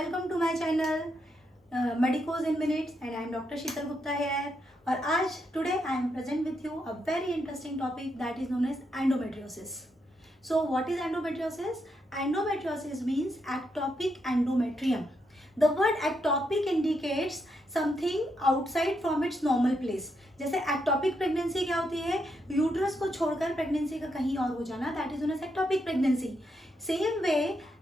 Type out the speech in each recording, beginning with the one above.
Welcome to my channel Medicos in Minutes and I am doctor Sheetal Gupta here. और आज today I am present with you a very interesting topic that is known as endometriosis. So what is endometriosis? Endometriosis means ectopic endometrium. The word ectopic indicates something outside from its normal place. जैसे ectopic pregnancy क्या होती है? Uterus को छोड़कर pregnancy का कहीं और हो जाना, that is known as ectopic pregnancy. Same way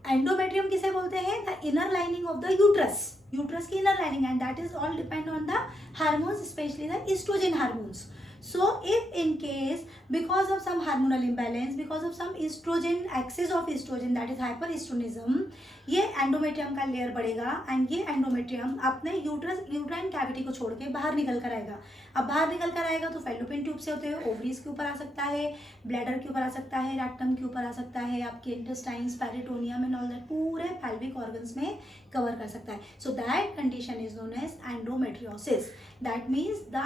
endometrium किसे बोलते हैं? The inner lining of the uterus, uterus की inner lining, and that is all depend on the hormones, specially the estrogen hormones. So if in case because of some hormonal imbalance, because of some estrogen, excess of estrogen, that is hyperestrogenism, ये endometrium का layer बढ़ेगा and ये endometrium अपने uterine cavity को छोड़ के बाहर निकल कर आएगा. अब बाहर निकल कर आएगा तो फैलोपियन ट्यूब से होते हुए ओवरीज के ऊपर आ सकता है, ब्लैडर के ऊपर आ सकता है, रेक्टम के ऊपर आ सकता है, आपके intestines, peritoneum and all that पूरे पेल्विक ऑर्गन्स में कवर कर सकता है. So that condition is known as endometriosis. That means the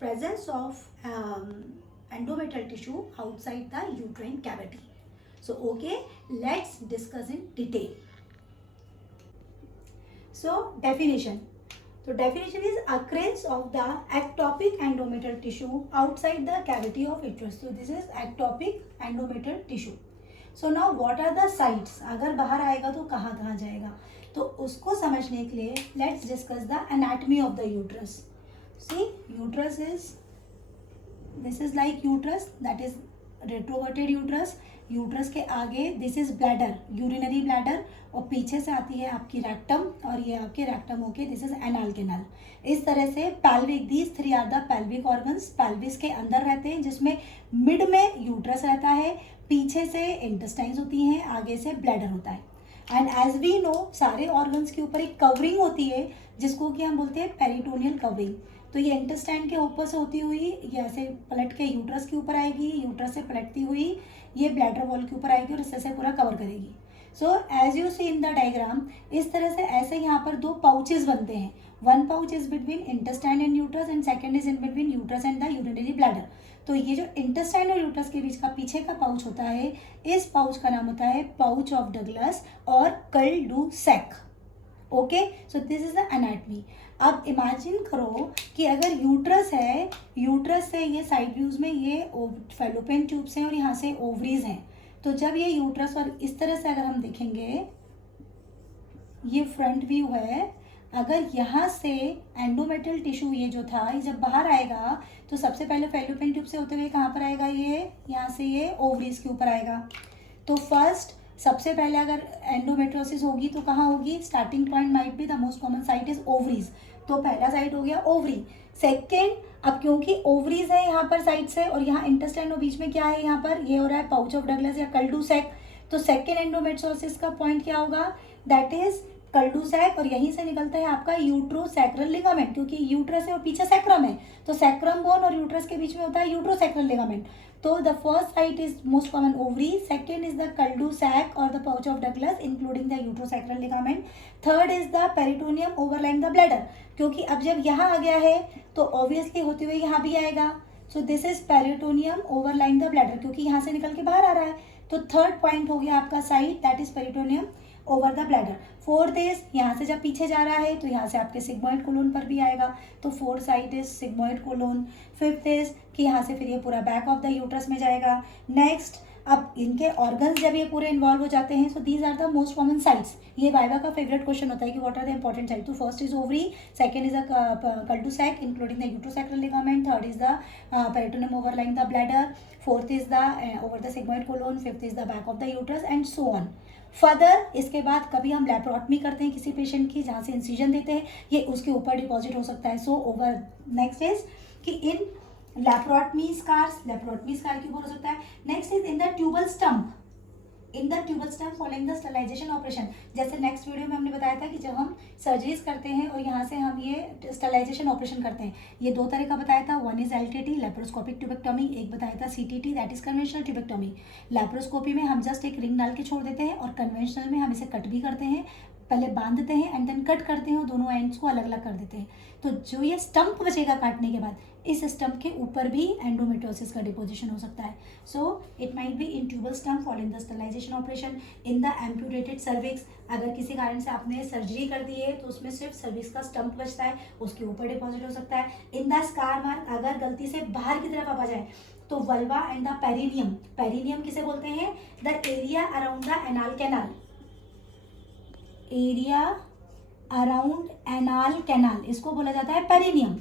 presence of endometrial tissue outside the uterine cavity. So okay, let's discuss in detail. So definition. So definition is occurrence of the ectopic endometrial tissue outside the cavity of uterus. So this is ectopic endometrial tissue. So now what are the sites? अगर बाहर आएगा तो कहाँ कहाँ जाएगा, तो उसको समझने के लिए let's discuss the anatomy of the uterus. See, uterus is, this is like uterus, that is retroverted uterus. Uterus के आगे this is bladder, urinary bladder, और पीछे से आती है आपकी रेक्टम, और ये आपके रेक्टम होके दिस इज एनाल कैनाल. इस तरह से pelvic, these three are the pelvic organs. Pelvis के अंदर रहते हैं जिसमें मिड में यूट्रस रहता है, पीछे से इंटेस्टाइन्स होती हैं, आगे से ब्लैडर होता है. एंड एज वी नो सारे ऑर्गन्स के ऊपर एक कवरिंग होती है जिसको कि हम बोलते हैं पेरिटोनियल कवरिंग. तो ये इंटेस्टाइन के ऊपर से होती हुई ये ऐसे पलट के यूट्रस के ऊपर आएगी, यूट्रस से पलटती हुई ये ब्लैडर वॉल के ऊपर आएगी और इससे पूरा कवर करेगी. So as you see in the diagram, इस तरह से ऐसे यहाँ पर दो पाउचेस बनते हैं. One pouch is between intestine and uterus and second is in between uterus and the urinary bladder. तो ये जो इंटेस्टाइन और यूट्रस के बीच का पीछे का पाउच होता है, इस पाउच का नाम होता है पाउच ऑफ डगलस और cul-de-sac. Okay, so this is the anatomy. अब इमेजिन करो कि अगर यूट्रस है, यूट्रस से ये साइड व्यूज में ये फैलोपियन ट्यूब्स हैं और यहाँ से ओवरीज हैं. तो जब ये यूट्रस, और इस तरह से अगर हम देखेंगे, ये फ्रंट व्यू है, अगर यहाँ से एंडोमेट्रियल टिश्यू ये जो था, ये जब बाहर आएगा तो सबसे पहले फैलोपियन ट्यूब से होते हुए कहाँ पर आएगा? ये यहाँ से ये ओवरीज के ऊपर आएगा. तो फर्स्ट सबसे पहले अगर एंडोमेट्रियोसिस होगी तो कहाँ होगी? Starting point might be the most common site is ovaries. तो पहला साइट हो गया ओवरी. सेकेंड, अब क्योंकि ओवरीज है यहाँ पर साइड से और यहाँ इंटेस्टाइन और बीच में क्या है, यहाँ पर ये हो रहा है पाउच ऑफ डगलस या कल डू सैक. तो सेकेंड एंडोमेट्रियोसिस का पॉइंट क्या होगा? दैट इज कल डू सैक, और यहीं से निकलता है आपका यूट्रोसैक्रल लिगामेंट, क्योंकि यूट्रस है और पीछे सैक्रम है, तो सैक्रम बोन और यूट्रस के बीच में होता है यूट्रोसैक्रल लिगामेंट. तो the first sight is most common ovary, second is the कल डू सैक और the pouch of Douglas including the uterosacral ligament. Third is the peritoneum overlying the bladder, क्योंकि अब जब यहाँ आ गया है तो ऑब्वियसली होते हुए यहाँ भी आएगा. सो this is peritoneum overlying the bladder, क्योंकि यहाँ से निकल के बाहर आ रहा है. तो थर्ड पॉइंट हो गया आपका site, that is peritoneum over the bladder. Fourth is यहाँ से जब पीछे जा रहा है तो यहाँ से आपके सिग्मोइड कोलोन पर भी आएगा, तो fourth site is sigmoid colon. Fifth is कि यहाँ से फिर ये पूरा बैक ऑफ द यूट्रस में जाएगा. नेक्स्ट, अब इनके ऑर्गन्स जब ये पूरे इन्वॉल्व हो जाते हैं, so these are the most common sites. ये वाइवा का फेवरेट क्वेश्चन होता है कि what are the important site. तो first is ovary, second is the cul-de-sac including the uterosacral ligament, third is the peritoneum overlying the bladder, fourth is the over the sigmoid colon, fifth is the back of the uterus and so on. Further इसके बाद कभी हम लैप्रोटमी करते हैं किसी patient की, जहाँ से इंसिजन देते हैं, ये उसके ऊपर डिपॉजिट हो सकता है. सो ओवर नेक्स्ट इज कि इन लैप्रोटमी स्कार के ऊपर हो सकता है. Next is in the tubal stump, in the tubal stump following the sterilisation operation. जैसे नेक्स्ट वीडियो में हमने बताया था कि जब हम सर्जरीज करते हैं और यहाँ से हम ये स्टरलाइजेशन ऑपरेशन करते हैं, ये दो तरह का बताया था. One is LTT, laparoscopic tubectomy, एक बताया था CTT, that is conventional tubectomy. Laparoscopy में हम जस्ट एक रिंग डाल के छोड़ देते हैं और कन्वेंशनल में हम इसे कट भी करते हैं. पहले बांधते हैं एंड देन कट करते हैं और दोनों एंड्स को अलग अलग कर देते हैं। तो जो ये स्टंप बचेगा काटने के बाद, इस स्टंप के ऊपर भी एंडोमेट्रियोसिस का डिपोजिशन हो सकता है। So it might be in tubal stump following the sterilisation operation, in the amputated cervix, अगर किसी कारण से आपने सर्जरी कर दी है तो उसमें सिर्फ सर्विक्स का स्टंप बचता है, उसके ऊपर डिपॉजिट हो सकता है। इन द स्कार मार्क, अगर गलती से बाहर की तरफ आ जाए तो vulva and the perineum, perineum किसे बोलते हैं, the area around the anal canal, area around anal canal, इसको बोला जाता है पेरिनियम।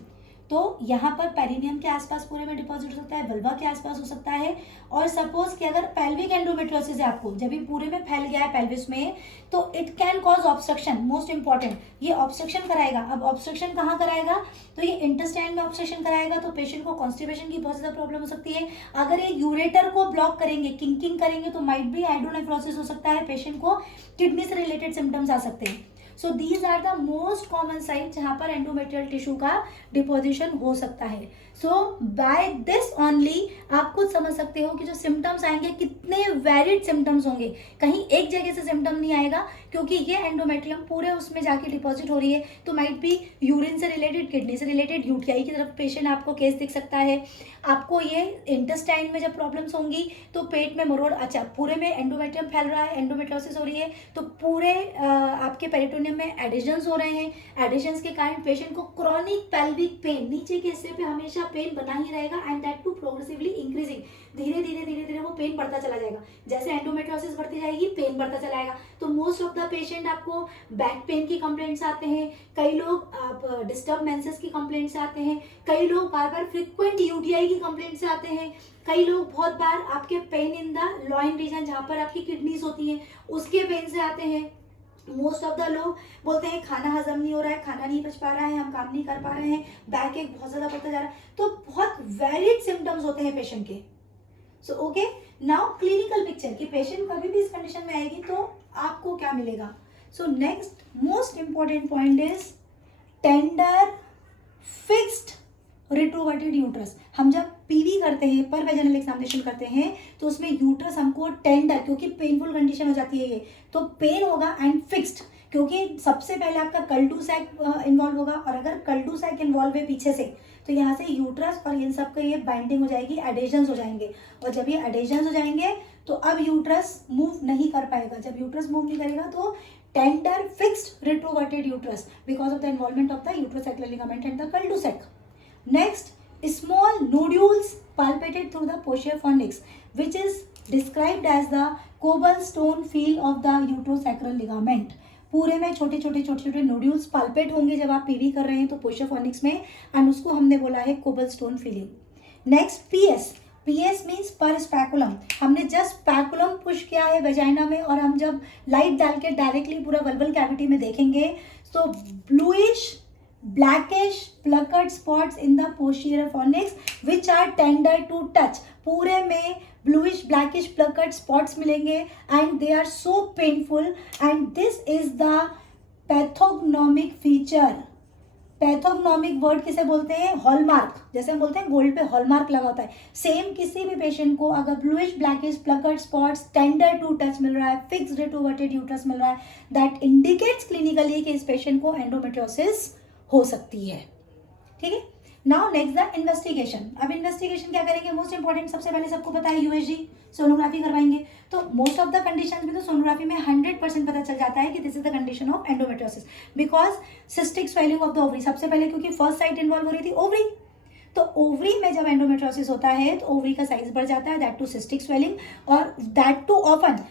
तो यहाँ पर पेरिनियम के आसपास पूरे में डिपॉजिट हो सकता है, वल्वा के आसपास हो सकता है। और सपोज कि अगर पेल्विक एंडोमेट्रियोसिस है आपको, जब ये पूरे में फैल गया है पेल्विस में, तो it can cause obstruction, most important, ये ऑब्स्ट्रक्शन कराएगा। अब ऑब्स्ट्रक्शन कहाँ कराएगा, तो ये इंटेस्टाइन में ऑब्स्ट्रक्शन कराएगा, तो पेशेंट को कॉन्स्टिपेशन की बहुत ज़्यादा प्रॉब्लम हो सकती है। अगर ये यूरेटर को ब्लॉक करेंगे, किंकिंग करेंगे, तो माइट भी हाइड्रोनेफ्रोसिस हो सकता है, पेशेंट को किडनी से रिलेटेड सिम्टम्स आ सकते हैं। So these are the most common site जहाँ पर एंडोमेट्रियल टिश्यू का डिपोजिशन हो सकता है। सो बाय दिस ओनली आप खुद समझ सकते हो कि जो सिम्टम्स आएंगे कितने वेरिड सिम्टम्स होंगे, कहीं एक जगह से सिम्टम नहीं आएगा, क्योंकि ये एंडोमेट्रियम पूरे उसमें जाके डिपॉजिट हो रही है। तो माइट भी यूरिन से रिलेटेड, किडनी से रिलेटेड, यूटीआई की तरफ पेशेंट आपको केस दिख सकता है। आपको ये इंटेस्टाइन में जब प्रॉब्लम्स होंगी तो पेट में मरोड़, अच्छा पूरे में एंडोमेट्रियम फैल रहा है, एंडोमेट्रियोसिस हो रही है, तो पूरे आपके पेरिटोनियम में एडिशंस हो रहे हैं। एडिशंस के कारण पेशेंट को क्रॉनिक पेल्विक पेन, नीचे के हिस्से पे हमेशा पेन बना ही रहेगा, and that too progressively increasing, धीरे धीरे वो पेन बढ़ता चला जाएगा। जैसे एंडोमेट्रियोसिस बढ़ती जाएगी पेन बढ़ता चला जाएगा। तो मोस्ट ऑफ द पेशेंट आपको बैक पेन की कंप्लेंट्स आते हैं, कई लोग आप डिस्टर्ब मेंसेस की कंप्लेंट से आते हैं, कई लोग बार बार फ्रिक्वेंट यूटीआई की कंप्लेंट से आते हैं, कई लोग बहुत बार आपके pain in the loin region जहाँ पर आपकी किडनीज होती हैं उसके पेन से आते हैं। मोस्ट ऑफ द लोग बोलते हैं खाना हजम नहीं हो रहा है, खाना नहीं पच पा रहा है, हम काम नहीं कर पा रहे हैं, बैक एक बहुत ज़्यादा बढ़ता जा रहा है। तो बहुत वेरिड सिम्टम्स होते हैं पेशेंट के। So okay, now clinical picture कि पेशेंट कभी भी इस कंडीशन में आएगी तो आपको क्या मिलेगा। So next most important point is tender fixed retroverted uterus. हम जब पीवी करते हैं, पर वेजाइनल एग्जामिनेशन करते हैं, तो उसमें यूट्रस हमको टेंडर, क्योंकि पेनफुल कंडीशन हो जाती है ये, तो पेन होगा एंड फिक्स्ड, क्योंकि सबसे पहले आपका कल्टू सैक इन्वॉल्व होगा, और अगर कल्टू सैक इन्वॉल्व है पीछे से तो यहाँ से यूट्रस और इन सब का ये बाइंडिंग हो जाएगी, एडेशंस हो जाएंगे, और जब ये एडेशंस हो जाएंगे तो अब यूट्रस मूव नहीं कर पाएगा। जब यूट्रस मूव नहीं करेगा तो tender fixed retroverted uterus because of the involvement of the uterosacral ligament and the cul-de-sac. Next, small nodules palpated through the posterior which is described as the cobblestone feel of the uterosacral ligament। पूरे में छोटे छोटे nodules palpate होंगे जब आप PV कर रहे हैं तो पोस्टियर में, एंड उसको हमने बोला है cobblestone feeling. Next PS, PS means पर स्पैकुलम। हमने जस्ट स्पैकुलम पुश किया है वेजाइना में, और हम जब लाइट डाल के डायरेक्टली पूरा वल्वल कैविटी में देखेंगे तो bluish blackish plucked spots in the posterior fornix which are tender to touch। पूरे में bluish blackish plucked spots मिलेंगे and they are so painful, and this is the pathognomic feature। Pathognomic word किसे बोलते हैं, hallmark, जैसे हम बोलते हैं गोल्ड पे हॉलमार्क लगा होता है, सेम किसी भी पेशेंट को अगर bluish blackish puckered spots tender to touch मिल रहा है, फिक्स्ड रिट्रोवर्टेड यूट्रस मिल रहा है, दैट इंडिकेट्स क्लिनिकली कि इस पेशेंट को एंडोमेट्रियोसिस हो सकती है। ठीक है, नाउ नेक्स्ट द इन्वेस्टिगेशन। अब इन्वेस्टिगेशन क्या करेंगे, मोस्ट इंपॉर्टेंट, सबसे पहले सबको पता है यूएसजी, सोनोग्राफी करवाएंगे। तो मोस्ट ऑफ द कंडीशन में तो सोनोग्राफी में 100% पता चल जाता है कि this is the condition of endometriosis because cystic swelling of the ovary. सबसे पहले क्योंकि फर्स्ट साइट इन्वॉल्व हो रही थी ओवरी, तो ओवरी में जब एंडोमेट्रियोसिस होता है तो ओवरी का साइज बढ़ जाता है, दैट टू सिस्टिक स्वेलिंग, और दैट टू ऑफन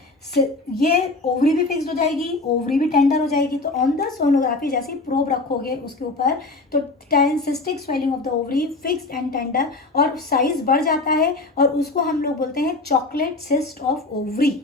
ये ओवरी भी फिक्स्ड हो जाएगी, ओवरी भी टेंडर हो जाएगी। तो ऑन द सोनोग्राफी जैसे ही प्रोब रखोगे उसके ऊपर तो cystic swelling of the ovary fixed and tender, और साइज बढ़ जाता है, और उसको हम लोग बोलते हैं chocolate cyst of ovary.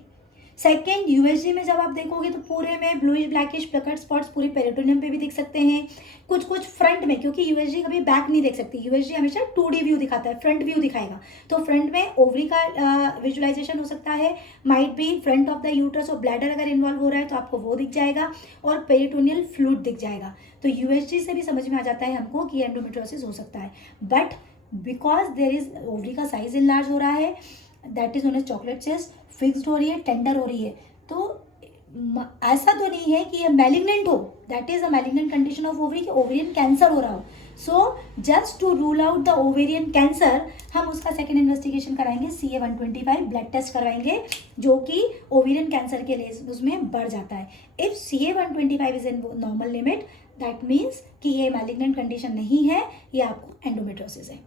Second, USG में जब आप देखोगे तो पूरे में ब्लूइश ब्लैकिश प्लकड स्पॉट्स पूरे पेरिटोनियम पे भी दिख सकते हैं, कुछ फ्रंट में, क्योंकि यूएसजी कभी बैक नहीं देख सकती, यूएसजी हमेशा 2D व्यू दिखाता है, फ्रंट व्यू दिखाएगा। तो फ्रंट में ओवरी का विजुअलाइजेशन हो सकता है, might be front of the uterus और ब्लैडर अगर इन्वॉल्व हो रहा है तो आपको वो दिख जाएगा, और पेरिटोनियल फ्लूइड दिख जाएगा। तो यूएसजी से भी समझ में आ जाता है हमको कि एंडोमेट्रियोसिस हो सकता है, but because there is ovary का साइज इनलार्ज हो रहा है, that is known as chocolate cyst, fixed हो रही है, टेंडर हो रही है, तो ऐसा तो नहीं है कि ये मैलिग्नेंट हो, that is a malignant condition of ovary, कि ओवेरियन कैंसर हो रहा हो. So just to rule out the ovarian cancer हम उसका सेकेंड इन्वेस्टिगेशन कराएंगे, CA-125 ब्लड टेस्ट करवाएंगे, जो कि ओवेरियन कैंसर के लिए उसमें बढ़ जाता है. If CA-125 is in normal limit, that means कि ये मैलिग्नेंट कंडीशन नहीं है, ये आपको एंडोमेट्रियोसिस है.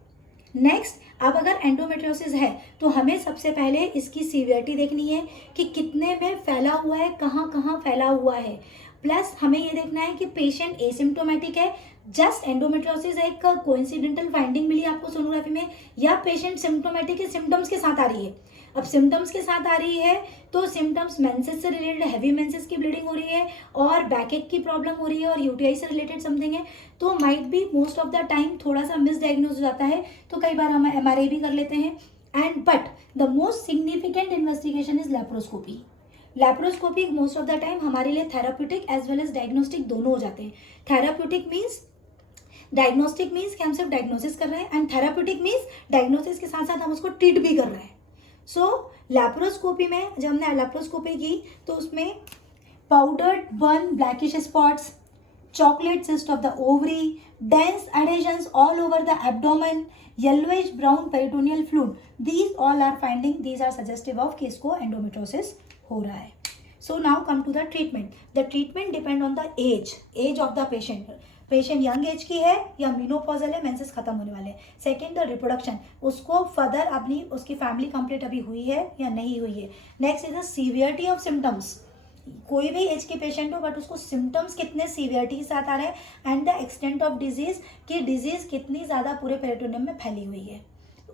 नेक्स्ट, अब अगर एंडोमेट्रियोसिस है तो हमें सबसे पहले इसकी सीवियरिटी देखनी है कि कितने में फैला हुआ है, कहाँ कहाँ फैला हुआ है. प्लस हमें ये देखना है कि पेशेंट एसिम्टोमेटिक है, जस्ट एंडोमेट्रियोसिस एक कोइंसिडेंटल फाइंडिंग मिली आपको सोनोग्राफी में, या पेशेंट सिम्टोमेटिक है, सिम्टम्स के साथ आ रही है. अब सिम्टम्स के साथ आ रही है तो सिम्टम्स मेंसेस से रिलेटेड, हैवी मेंसेस की ब्लीडिंग हो रही है और बैकएक की प्रॉब्लम हो रही है और यूटीआई से रिलेटेड समथिंग है, तो might be most of the time थोड़ा सा मिसडायग्नोज हो जाता है, तो कई बार हम MRI भी कर लेते हैं. And but the most significant investigation is laparoscopy. Laparoscopy most of the time हमारे लिए therapeutic as well as diagnostic दोनों हो जाते हैं. थेराप्यूटिक मीन्स, डायग्नोस्टिक मीन्स कि हम सिर्फ डायग्नोसिस कर रहे हैं, एंड थेराप्यूटिक मीन्स डायग्नोसिस के साथ साथ हम उसको ट्रीट भी कर रहे हैं. सो लैप्रोस्कोपी में जब हमने लैप्रोस्कोपी की तो उसमें powdered burn blackish spots, chocolate cyst of the ovary, dense adhesions all over the abdomen, yellowish brown peritoneal fluid, these all are finding, these are suggestive of कि इसको endometriosis हो रहा है. So now come to the treatment. The treatment depend on the age of the patient. Patient young age की है या menopausal है, menses खत्म होने वाले हैं. सेकेंड, द रिप्रोडक्शन, उसको फर्दर अपनी उसकी फैमिली कंप्लीट अभी हुई है या नहीं हुई है. Next is the severity of symptoms. कोई भी एज के पेशेंट हो बट उसको सिम्टम्स कितने सीवियरिटी के साथ आ रहे हैं, and the extent of disease, कि डिजीज कितनी ज़्यादा पूरे पेरिटोनियम में फैली हुई है,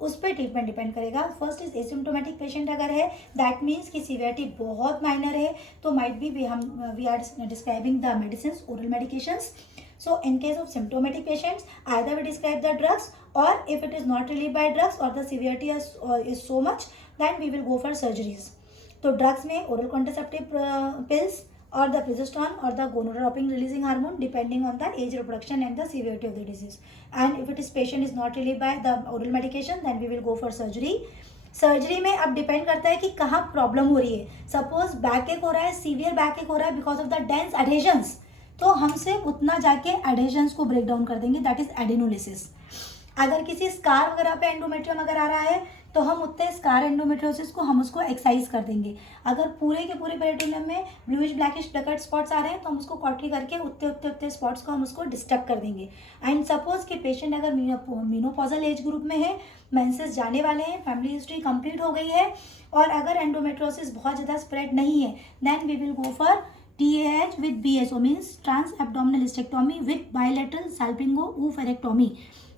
उस पर ट्रीटमेंट डिपेंड करेगा. फर्स्ट इज एसिम्टोमेटिक पेशेंट अगर है, दैट मीन्स कि सीवियरिटी बहुत माइनर है, तो might be we are describing the medicine, oral medications. So in case of symptomatic patients, either we describe the drugs, or if it is not relieved by drugs or the severity is so much, then we will go for surgeries. तो drugs में oral contraceptive pills or the progesterone or the gonadotropin releasing hormone depending on the age, reproduction and the severity of the disease. And if it is patient is not relieved by the oral medication, then we will go for surgery. Surgery में अब depend करता है कि कहाँ problem हो रही है. Suppose back एक हो रहा है, सीवियर बैक एक हो रहा है बिकॉज ऑफ द डेंस एडहेशंस, तो हम सिर्फ उतना जाके एडहेशंस को ब्रेक डाउन कर देंगे, दैट इज एडिनोलिसिस. अगर किसी स्कार वगैरह पे एंडोमेट्रियम अगर आ रहा है तो हम उतने स्कार एंडोमेट्रियोसिस को हम उसको एक्साइज कर देंगे. अगर पूरे के पूरे पेरिटोनियम में ब्लूइश ब्लैकिश प्लेकेट स्पॉट्स आ रहे हैं तो हम उसको कॉटरी करके उतने स्पॉट्स को हम उसको डिस्टर्ब कर देंगे. एंड सपोज कि पेशेंट अगर मीनोपॉजल एज ग्रुप में है, मेंसेस जाने वाले हैं, फैमिली हिस्ट्री कंप्लीट हो गई है, और अगर एंडोमेट्रियोसिस बहुत ज़्यादा स्प्रेड नहीं है, then we will go for TAH with BSO means trans abdominal hysterectomy with bilateral salpingo-oophorectomy.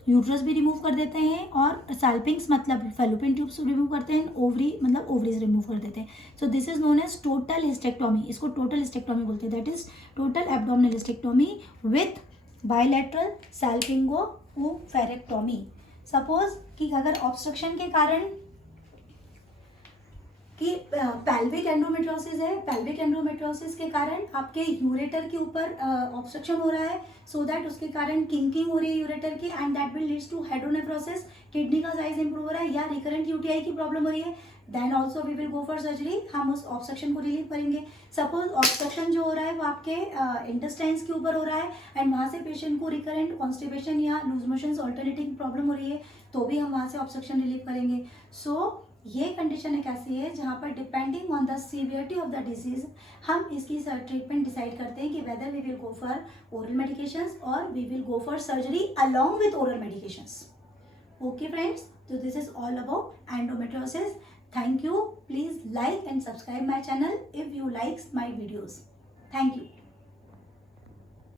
Uterus भी रिमूव कर देते हैं और सैल्पिंग्स मतलब फैलोपियन ट्यूब्स रिमूव करते हैं, ओवरी मतलब ओवरीज रिमूव कर देते हैं. So this is known as total hysterectomy. इसको टोटल हिस्टेक्टोमी बोलते हैं, that is total abdominal hysterectomy with bilateral salpingo-oophorectomy. Suppose कि अगर ऑब्स्ट्रक्शन के कारण कि पेल्विक एंडोमेट्रियोसिस है, पेल्विक एंडोमेट्रियोसिस के कारण आपके यूरेटर के ऊपर ऑब्स्ट्रक्शन हो रहा है, सो दैट उसके कारण किंकिंग हो रही है यूरेटर की, and that will leads to hydronephrosis, kidney का साइज इंप्रूव हो रहा है, या रिकरेंट यूटीआई की प्रॉब्लम हो रही है, then also we will go for surgery. हम उस ऑब्स्ट्रक्शन को रिलीव करेंगे. सपोज ऑब्स्ट्रक्शन जो हो रहा है वो आपके इंटेस्टाइन्स के ऊपर हो रहा है, एंड वहाँ से पेशेंट को रिकरेंट कॉन्स्टिपेशन या लूज मोशंस ऑल्टरनेटिंग प्रॉब्लम हो रही है, तो भी हम वहाँ से ऑब्स्ट्रक्शन रिलीव करेंगे. सो ये कंडीशन एक ऐसी है जहाँ पर depending on the severity of the disease हम इसकी ट्रीटमेंट डिसाइड करते हैं कि whether we will go for oral medications और we will go for surgery along with oral medications. Okay friends, तो this is all about endometriosis. Thank you. Please like and subscribe my channel if you like my videos. Thank you.